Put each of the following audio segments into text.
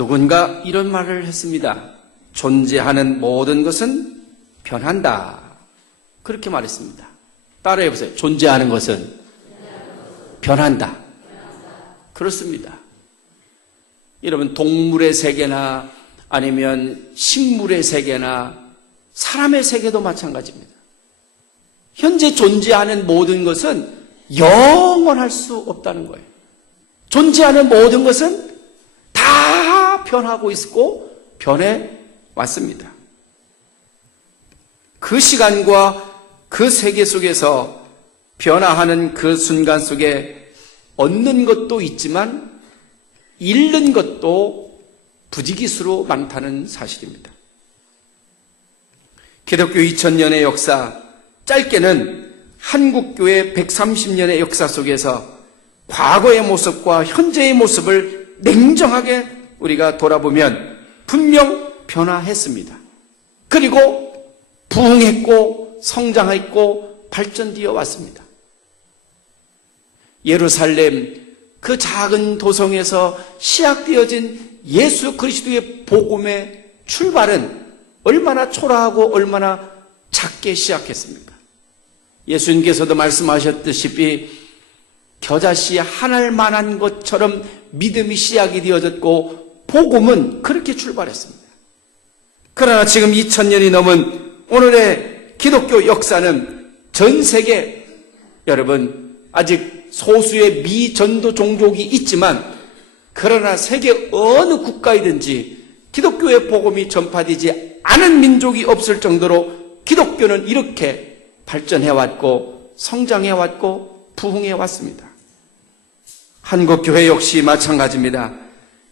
누군가 이런 말을 했습니다. 존재하는 모든 것은 변한다. 그렇게 말했습니다. 따라해 보세요. 존재하는 것은 변한다. 그렇습니다. 여러분, 동물의 세계나 아니면 식물의 세계나 사람의 세계도 마찬가지입니다. 현재 존재하는 모든 것은 영원할 수 없다는 거예요. 존재하는 모든 것은 다 변하고 있고 변해 왔습니다. 그 시간과 그 세계 속에서 변화하는 그 순간 속에 얻는 것도 있지만 잃는 것도 부지기수로 많다는 사실입니다. 기독교 2000년의 역사, 짧게는 한국교회 130년의 역사 속에서 과거의 모습과 현재의 모습을 냉정하게 우리가 돌아보면 분명 변화했습니다. 그리고 부흥했고 성장했고 발전되어 왔습니다. 예루살렘 그 작은 도성에서 시작되어진 예수 그리스도의 복음의 출발은 얼마나 초라하고 얼마나 작게 시작했습니까? 예수님께서도 말씀하셨듯이 겨자씨 하나를 만한 것처럼 믿음이 시작이 되어졌고 복음은 그렇게 출발했습니다. 그러나 지금 2000년이 넘은 오늘의 기독교 역사는 전 세계 여러분 아직 소수의 미전도 종족이 있지만 그러나 세계 어느 국가이든지 기독교의 복음이 전파되지 않은 민족이 없을 정도로 기독교는 이렇게 발전해왔고 성장해왔고 부흥해왔습니다. 한국교회 역시 마찬가지입니다.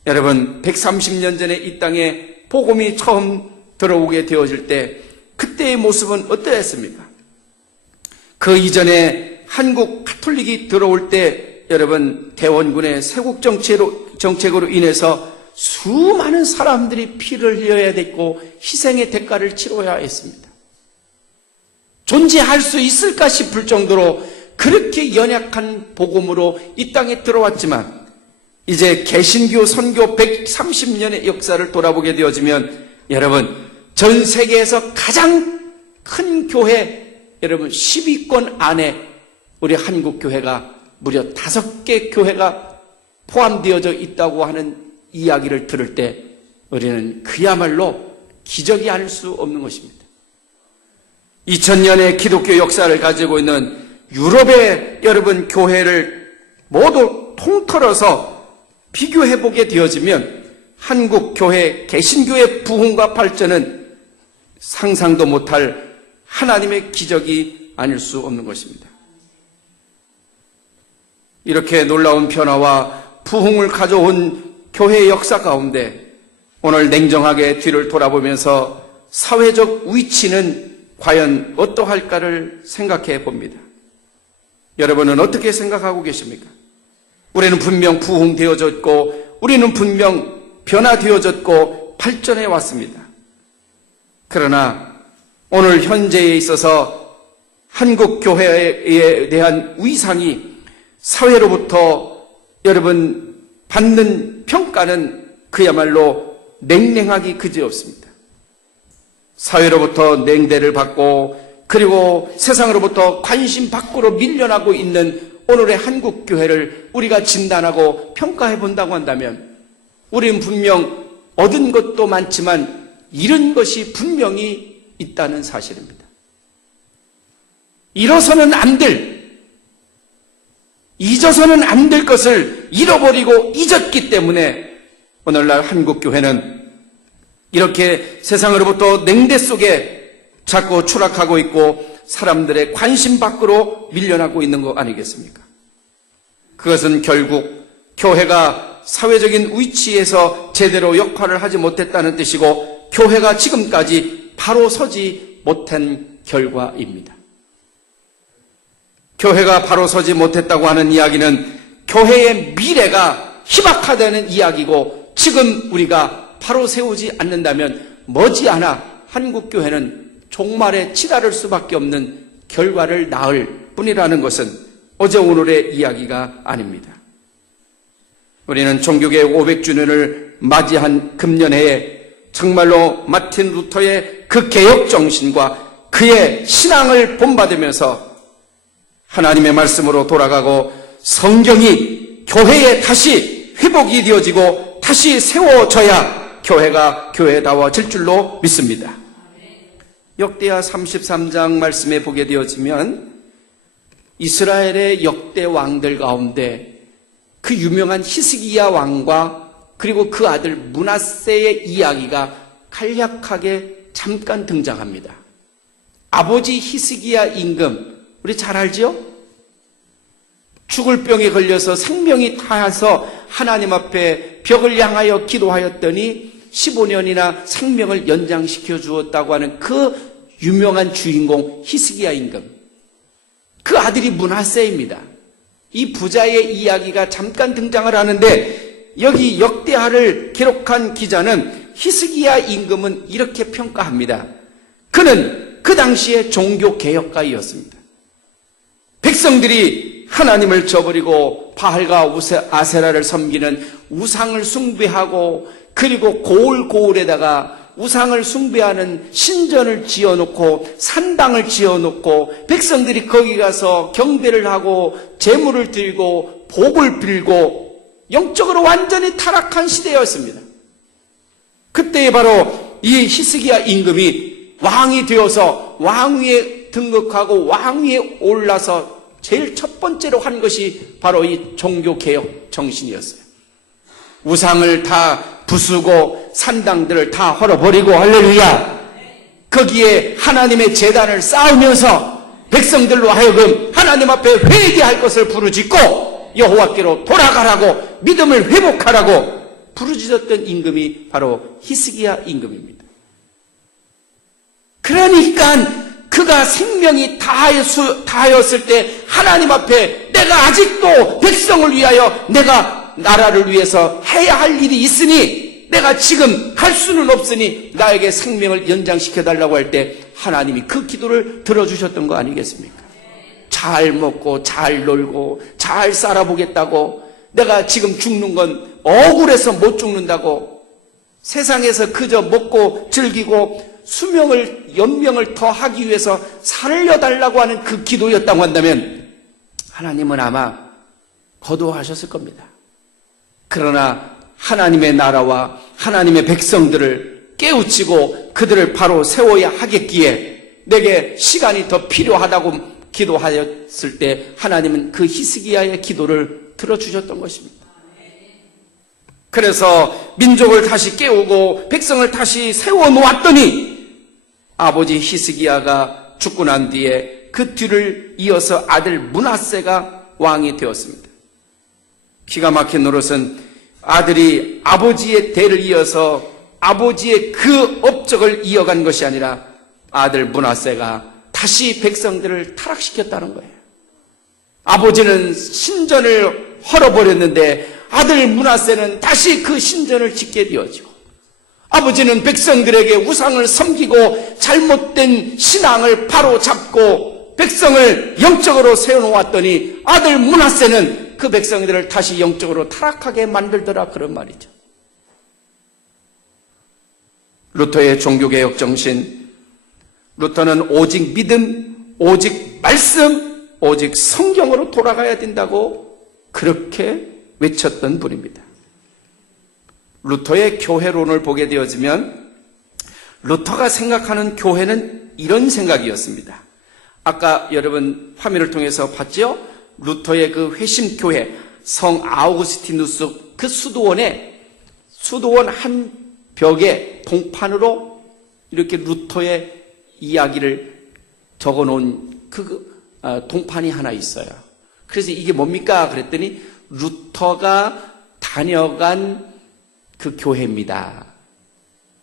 여러분 130년 전에 이 땅에 복음이 처음 들어오게 되어질 때 그때의 모습은 어떠했습니까? 그 이전에 한국 카톨릭이 들어올 때 여러분 대원군의 세국 정책으로, 정책으로 인해서 수많은 사람들이 피를 흘려야 됐고 희생의 대가를 치러야 했습니다. 존재할 수 있을까 싶을 정도로 그렇게 연약한 복음으로 이 땅에 들어왔지만 이제 개신교 선교 130년의 역사를 돌아보게 되어지면 여러분 전 세계에서 가장 큰 교회 여러분 10위권 안에 우리 한국 교회가 무려 다섯 개 교회가 포함되어져 있다고 하는 이야기를 들을 때 우리는 그야말로 기적이 아닐 수 없는 것입니다. 2000년의 기독교 역사를 가지고 있는 유럽의 여러분 교회를 모두 통틀어서 비교해 보게 되어지면 한국 교회 개신교의 부흥과 발전은 상상도 못할 하나님의 기적이 아닐 수 없는 것입니다. 이렇게 놀라운 변화와 부흥을 가져온 교회의 역사 가운데 오늘 냉정하게 뒤를 돌아보면서 사회적 위치는 과연 어떠할까를 생각해 봅니다. 여러분은 어떻게 생각하고 계십니까? 우리는 분명 부흥되어졌고, 우리는 분명 변화되어졌고, 발전해 왔습니다. 그러나 오늘 현재에 있어서 한국 교회에 대한 위상이 사회로부터 여러분 받는 평가는 그야말로 냉랭하기 그지없습니다. 사회로부터 냉대를 받고 그리고 세상으로부터 관심 밖으로 밀려나고 있는 오늘의 한국 교회를 우리가 진단하고 평가해 본다고 한다면 우리는 분명 얻은 것도 많지만 잃은 것이 분명히 있다는 사실입니다. 잃어서는 안 될, 잊어서는 안 될 것을 잃어버리고 잊었기 때문에 오늘날 한국 교회는 이렇게 세상으로부터 냉대 속에 자꾸 추락하고 있고 사람들의 관심 밖으로 밀려나고 있는 거 아니겠습니까? 그것은 결국 교회가 사회적인 위치에서 제대로 역할을 하지 못했다는 뜻이고 교회가 지금까지 바로 서지 못한 결과입니다. 교회가 바로 서지 못했다고 하는 이야기는 교회의 미래가 희박하다는 이야기고 지금 우리가 바로 세우지 않는다면 머지않아 한국교회는 종말에 치달을 수밖에 없는 결과를 낳을 뿐이라는 것은 어제 오늘의 이야기가 아닙니다. 우리는 종교계 500주년을 맞이한 금년해에 정말로 마틴 루터의 그 개혁 정신과 그의 신앙을 본받으면서 하나님의 말씀으로 돌아가고 성경이 교회에 다시 회복이 되어지고 다시 세워져야 교회가 교회다워질 줄로 믿습니다. 역대하 33장 말씀에 보게 되어지면 이스라엘의 역대 왕들 가운데 그 유명한 히스기야 왕과 그리고 그 아들 문하세의 이야기가 간략하게 잠깐 등장합니다. 아버지 히스기야 임금 우리 잘 알지요? 죽을 병에 걸려서 생명이 타서 하나님 앞에 벽을 향하여 기도하였더니 15년이나 생명을 연장시켜 주었다고 하는 그 유명한 주인공 히스기야 임금. 그 아들이 문하세입니다. 이 부자의 이야기가 잠깐 등장을 하는데 여기 역대하를 기록한 기자는 히스기야 임금은 이렇게 평가합니다. 그는 그 당시에 종교 개혁가이었습니다. 백성들이 하나님을 저버리고 바알과 아세라를 섬기는 우상을 숭배하고 그리고 고울고울에다가 우상을 숭배하는 신전을 지어놓고 산당을 지어놓고 백성들이 거기 가서 경배를 하고 제물을 드리고 복을 빌고 영적으로 완전히 타락한 시대였습니다. 그때에 바로 이 히스기야 임금이 왕이 되어서 왕위에 등극하고 왕위에 올라서 제일 첫 번째로 한 것이 바로 이 종교개혁 정신이었어요. 우상을 다 부수고 산당들을 다 헐어버리고 할렐루야. 거기에 하나님의 재단을 쌓으면서 백성들로 하여금 하나님 앞에 회개할 것을 부르짖고 여호와께로 돌아가라고 믿음을 회복하라고 부르짖었던 임금이 바로 히스기야 임금입니다. 그러니까 그가 생명이 다하였- 다하였을 때 하나님 앞에 내가 아직도 백성을 위하여 내가 나라를 위해서 해야 할 일이 있으니 내가 지금 할 수는 없으니 나에게 생명을 연장시켜 달라고 할 때 하나님이 그 기도를 들어주셨던 거 아니겠습니까? 잘 먹고 잘 놀고 잘 살아보겠다고 내가 지금 죽는 건 억울해서 못 죽는다고 세상에서 그저 먹고 즐기고 수명을 연명을 더 하기 위해서 살려달라고 하는 그 기도였다고 한다면 하나님은 아마 거두하셨을 겁니다. 그러나 하나님의 나라와 하나님의 백성들을 깨우치고 그들을 바로 세워야 하겠기에 내게 시간이 더 필요하다고 기도하였을 때 하나님은 그 히스기야의 기도를 들어주셨던 것입니다. 그래서 민족을 다시 깨우고 백성을 다시 세워 놓았더니 아버지 히스기야가 죽고 난 뒤에 그 뒤를 이어서 아들 문하세가 왕이 되었습니다. 기가 막힌 노릇은 아들이 아버지의 대를 이어서 아버지의 그 업적을 이어간 것이 아니라 아들 문하세가 다시 백성들을 타락시켰다는 거예요. 아버지는 신전을 헐어버렸는데 아들 문하세는 다시 그 신전을 짓게 되어지고 아버지는 백성들에게 우상을 섬기고 잘못된 신앙을 바로 잡고 백성을 영적으로 세워놓았더니 아들 문하세는 그 백성들을 다시 영적으로 타락하게 만들더라 그런 말이죠. 루터의 종교개혁 정신, 루터는 오직 믿음, 오직 말씀, 오직 성경으로 돌아가야 된다고 그렇게 외쳤던 분입니다. 루터의 교회론을 보게 되어지면 루터가 생각하는 교회는 이런 생각이었습니다. 아까 여러분 화면을 통해서 봤죠? 루터의 그 회심교회 성 아우구스티누스 그 수도원에 수도원 한 벽에 동판으로 이렇게 루터의 이야기를 적어 놓은 그 어, 동판이 하나 있어요. 그래서 이게 뭡니까? 그랬더니 루터가 다녀간 그 교회입니다.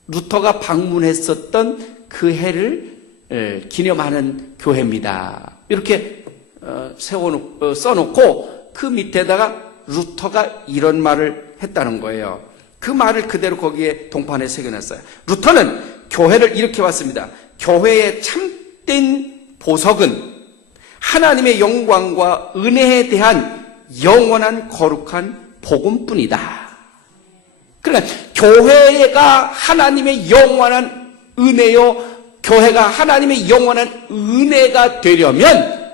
루터가 방문했었던 그 해를 에, 기념하는 교회입니다. 이렇게 어, 세워놓, 어, 써놓고 그 밑에다가 루터가 이런 말을 했다는 거예요. 그 말을 그대로 거기에 동판에 새겨놨어요. 루터는 교회를 이렇게 봤습니다. 교회의 참된 보석은 하나님의 영광과 은혜에 대한 영원한 거룩한 복음뿐이다. 그러나 교회가 하나님의 영원한 은혜요, 교회가 하나님의 영원한 은혜가 되려면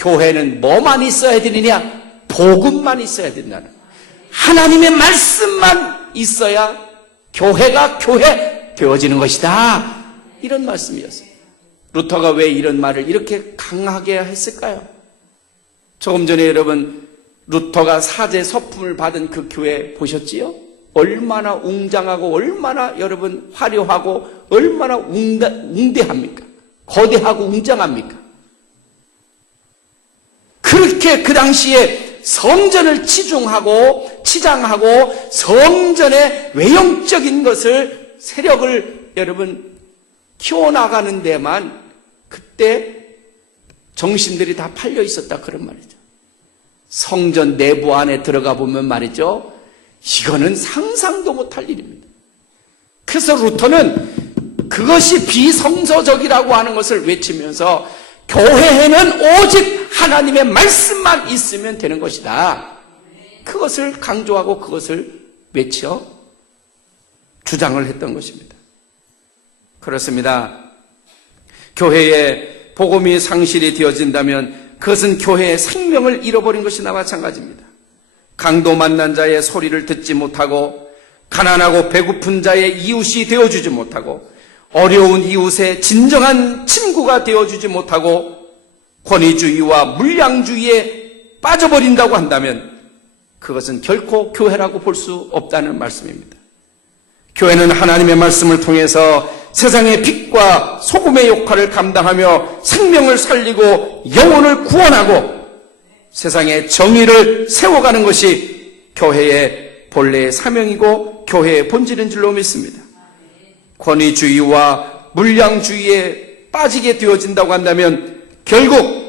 교회는 뭐만 있어야 되느냐? 복음만 있어야 된다는. 하나님의 말씀만 있어야 교회가 교회 되어지는 것이다. 이런 말씀이었어요. 루터가 왜 이런 말을 이렇게 강하게 했을까요? 조금 전에 여러분 루터가 사제 서품을 받은 그 교회 보셨지요? 얼마나 웅장하고 얼마나 여러분 화려하고 얼마나 웅다, 웅대합니까? 거대하고 웅장합니까? 그렇게 그 당시에 성전을 치중하고 치장하고 성전의 외형적인 것을 세력을 여러분 키워나가는 데만 그때 정신들이 다 팔려 있었다 그런 말이죠. 성전 내부 안에 들어가 보면 말이죠. 이거는 상상도 못할 일입니다. 그래서 루터는 그것이 비성서적이라고 하는 것을 외치면서 교회에는 오직 하나님의 말씀만 있으면 되는 것이다. 그것을 강조하고 그것을 외쳐 주장을 했던 것입니다. 그렇습니다. 교회에 복음이 상실이 되어진다면 그것은 교회의 생명을 잃어버린 것이나 마찬가지입니다. 강도 만난 자의 소리를 듣지 못하고 가난하고 배고픈 자의 이웃이 되어주지 못하고 어려운 이웃의 진정한 친구가 되어주지 못하고 권위주의와 물량주의에 빠져버린다고 한다면 그것은 결코 교회라고 볼 수 없다는 말씀입니다. 교회는 하나님의 말씀을 통해서 세상의 빛과 소금의 역할을 감당하며 생명을 살리고 영혼을 구원하고 세상의 정의를 세워가는 것이 교회의 본래의 사명이고 교회의 본질인 줄로 믿습니다. 권위주의와 물량주의에 빠지게 되어진다고 한다면 결국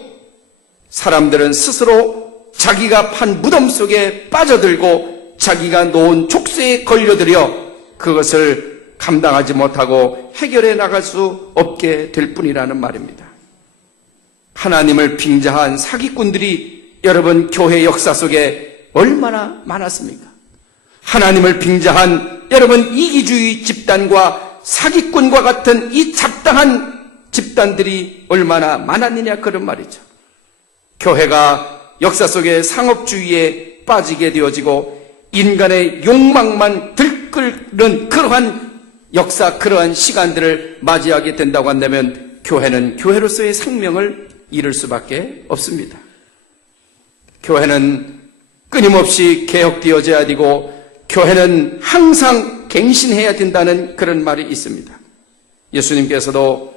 사람들은 스스로 자기가 판 무덤 속에 빠져들고 자기가 놓은 족쇄에 걸려들여 그것을 감당하지 못하고 해결해 나갈 수 없게 될 뿐이라는 말입니다. 하나님을 빙자한 사기꾼들이 여러분 교회 역사 속에 얼마나 많았습니까? 하나님을 빙자한 여러분 이기주의 집단과 사기꾼과 같은 이 잡당한 집단들이 얼마나 많았느냐 그런 말이죠. 교회가 역사 속에 상업주의에 빠지게 되어지고 인간의 욕망만 들끓는 그러한 역사, 그러한 시간들을 맞이하게 된다고 한다면 교회는 교회로서의 생명을 잃을 수밖에 없습니다. 교회는 끊임없이 개혁되어져야 되고 교회는 항상 갱신해야 된다는 그런 말이 있습니다. 예수님께서도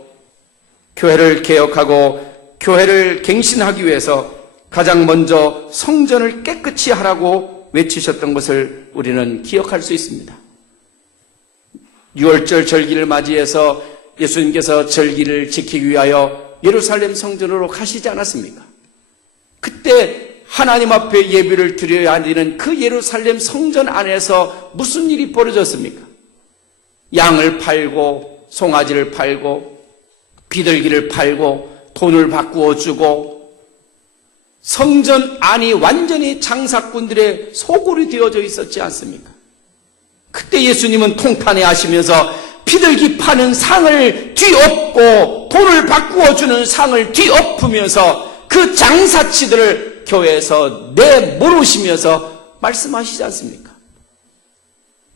교회를 개혁하고 교회를 갱신하기 위해서 가장 먼저 성전을 깨끗이 하라고 외치셨던 것을 우리는 기억할 수 있습니다. 6월절 절기를 맞이해서 예수님께서 절기를 지키기 위하여 예루살렘 성전으로 가시지 않았습니까? 그때 하나님 앞에 예배를 드려야 되는 그 예루살렘 성전 안에서 무슨 일이 벌어졌습니까? 양을 팔고 송아지를 팔고 비둘기를 팔고 돈을 바꾸어 주고 성전 안이 완전히 장사꾼들의 소굴이 되어져 있었지 않습니까? 그때 예수님은 통탄해 하시면서 비둘기 파는 상을 뒤엎고 돈을 바꾸어 주는 상을 뒤엎으면서 그 장사치들을 교회에서 내모르시면서 말씀하시지 않습니까?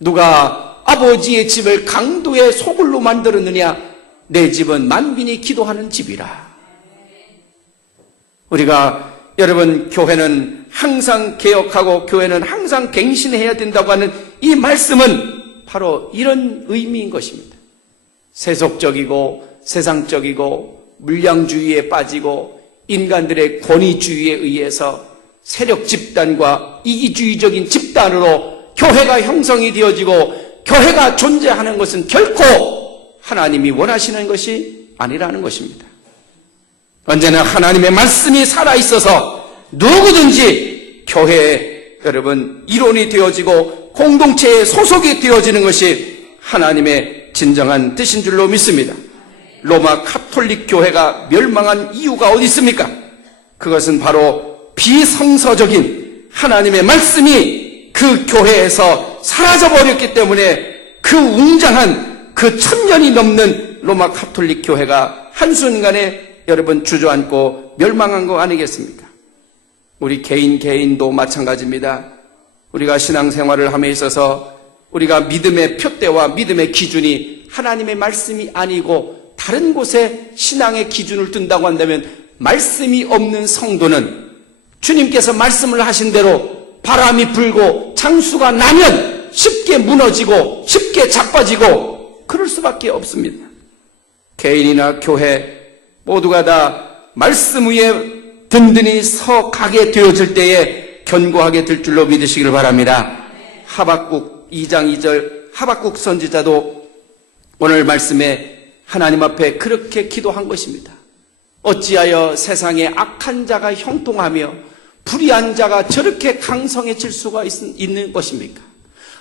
누가 아버지의 집을 강도의 소굴로 만들었느냐? 내 집은 만빈이 기도하는 집이라. 우리가 여러분 교회는 항상 개혁하고 교회는 항상 갱신해야 된다고 하는 이 말씀은 바로 이런 의미인 것입니다. 세속적이고 세상적이고 물량주의에 빠지고 인간들의 권위주의에 의해서 세력 집단과 이기주의적인 집단으로 교회가 형성이 되어지고 교회가 존재하는 것은 결코 하나님이 원하시는 것이 아니라는 것입니다. 언제나 하나님의 말씀이 살아있어서 누구든지 교회에 여러분 이론이 되어지고 공동체에 소속이 되어지는 것이 하나님의 진정한 뜻인 줄로 믿습니다. 로마 카톨릭 교회가 멸망한 이유가 어디 있습니까? 그것은 바로 비성서적인 하나님의 말씀이 그 교회에서 사라져 버렸기 때문에 그 웅장한 그 천년이 넘는 로마 카톨릭 교회가 한순간에 여러분 주저앉고 멸망한 거 아니겠습니까? 우리 개인 개인도 마찬가지입니다. 우리가 신앙생활을 함에 있어서 우리가 믿음의 표대와 믿음의 기준이 하나님의 말씀이 아니고 다른 곳에 신앙의 기준을 둔다고 한다면 말씀이 없는 성도는 주님께서 말씀을 하신 대로 바람이 불고 장수가 나면 쉽게 무너지고 쉽게 자빠지고 그럴 수밖에 없습니다. 개인이나 교회 모두가 다 말씀 위에 든든히 서 가게 되어질 때에 견고하게 될 줄로 믿으시길 바랍니다. 하박국 2장 2절 하박국 선지자도 오늘 말씀에 하나님 앞에 그렇게 기도한 것입니다. 어찌하여 세상에 악한 자가 형통하며 불의한 자가 저렇게 강성해질 수가 있, 있는 것입니까?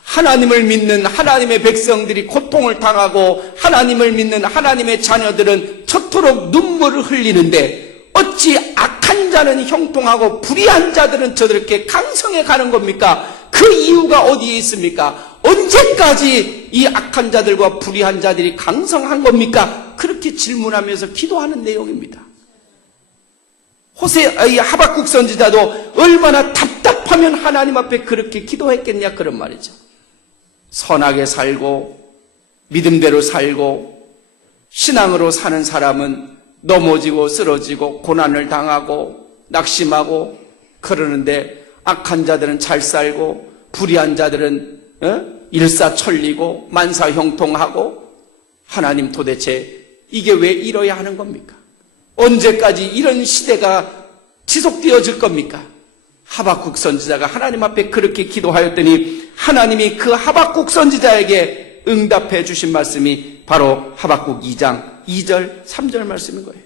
하나님을 믿는 하나님의 백성들이 고통을 당하고 하나님을 믿는 하나님의 자녀들은 저토록 눈물을 흘리는데 어찌 악 한 자는 형통하고 불의한 자들은 저렇게 강성해 가는 겁니까? 그 이유가 어디에 있습니까? 언제까지 이 악한 자들과 불의한 자들이 강성한 겁니까? 그렇게 질문하면서 기도하는 내용입니다. 호세, 이 하박국 선지자도 얼마나 답답하면 하나님 앞에 그렇게 기도했겠냐 그런 말이죠. 선하게 살고 믿음대로 살고 신앙으로 사는 사람은 넘어지고 쓰러지고 고난을 당하고 낙심하고 그러는데 악한 자들은 잘 살고 불의한 자들은 어? 일사천리고 만사형통하고 하나님 도대체 이게 왜 이뤄야 하는 겁니까? 언제까지 이런 시대가 지속되어질 겁니까? 하박국 선지자가 하나님 앞에 그렇게 기도하였더니 하나님이 그 하박국 선지자에게 응답해 주신 말씀이 바로 하박국 2장 2절 3절 말씀인 거예요.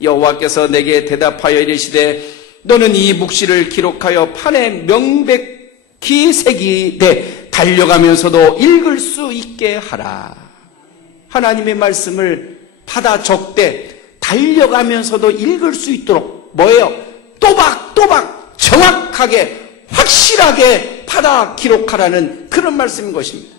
여호와께서 내게 대답하여 이르시되 너는 이 묵시를 기록하여 판에 명백히 새기되 달려가면서도 읽을 수 있게 하라. 하나님의 말씀을 받아 적되 달려가면서도 읽을 수 있도록 뭐예요? 또박또박 정확하게 확실하게 받아 기록하라는 그런 말씀인 것입니다.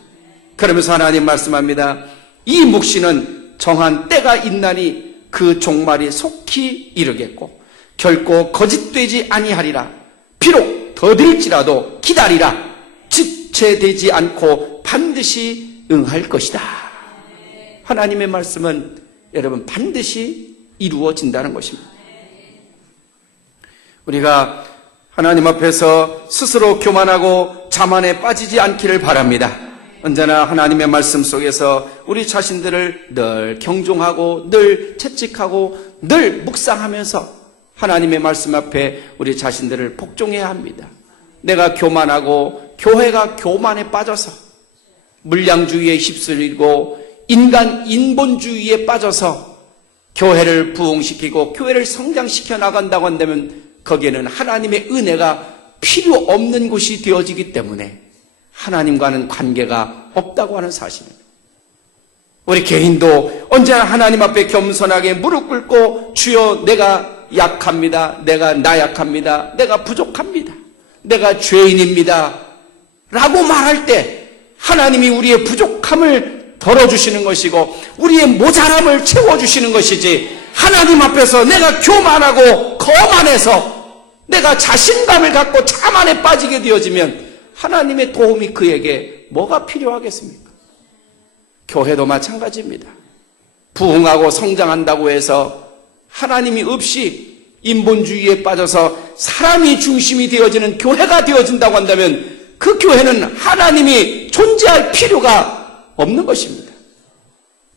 그러면서 하나님 말씀합니다. 이 묵시는 정한 때가 있나니 그 종말이 속히 이르겠고 결코 거짓되지 아니하리라. 비록 더딜지라도 기다리라. 지체되지 않고 반드시 응할 것이다. 하나님의 말씀은 여러분 반드시 이루어진다는 것입니다. 우리가 하나님 앞에서 스스로 교만하고 자만에 빠지지 않기를 바랍니다. 언제나 하나님의 말씀 속에서 우리 자신들을 늘 경종하고 늘 채찍하고 늘 묵상하면서 하나님의 말씀 앞에 우리 자신들을 복종해야 합니다. 내가 교만하고 교회가 교만에 빠져서 물량주의에 휩쓸리고 인간 인본주의에 빠져서 교회를 부흥시키고 교회를 성장시켜 나간다고 한다면 거기에는 하나님의 은혜가 필요 없는 곳이 되어지기 때문에 하나님과는 관계가 없다고 하는 사실입니다. 우리 개인도 언제나 하나님 앞에 겸손하게 무릎 꿇고 주여 내가 약합니다. 내가 나약합니다. 내가 부족합니다. 내가 죄인입니다. 라고 말할 때 하나님이 우리의 부족함을 덜어주시는 것이고 우리의 모자람을 채워주시는 것이지 하나님 앞에서 내가 교만하고 거만해서 내가 자신감을 갖고 자만에 빠지게 되어지면 하나님의 도움이 그에게 뭐가 필요하겠습니까? 교회도 마찬가지입니다. 부흥하고 성장한다고 해서 하나님이 없이 인본주의에 빠져서 사람이 중심이 되어지는 교회가 되어진다고 한다면 그 교회는 하나님이 존재할 필요가 없는 것입니다.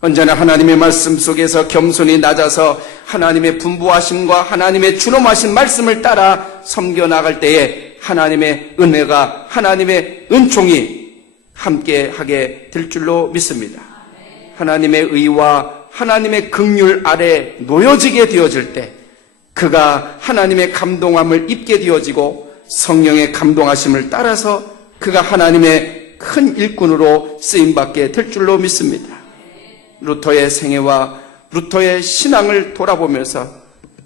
언제나 하나님의 말씀 속에서 겸손히 낮아서 하나님의 분부하심과 하나님의 주nom하신 말씀을 따라 섬겨 나갈 때에 하나님의 은혜가 하나님의 은총이 함께 하게 될 줄로 믿습니다. 하나님의 의와 하나님의 긍휼 아래 놓여지게 되어질 때 그가 하나님의 감동함을 입게 되어지고 성령의 감동하심을 따라서 그가 하나님의 큰 일꾼으로 쓰임 받게 될 줄로 믿습니다. 루터의 생애와 루터의 신앙을 돌아보면서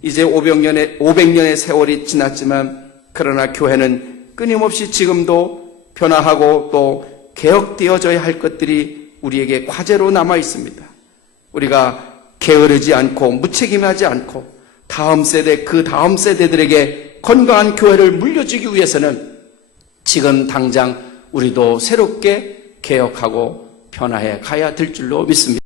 이제 500년의 500년의 세월이 지났지만 그러나 교회는 끊임없이 지금도 변화하고 또 개혁되어져야 할 것들이 우리에게 과제로 남아 있습니다. 우리가 게으르지 않고 무책임하지 않고 다음 세대 그 다음 세대들에게 건강한 교회를 물려주기 위해서는 지금 당장 우리도 새롭게 개혁하고 변화해 가야 될 줄로 믿습니다.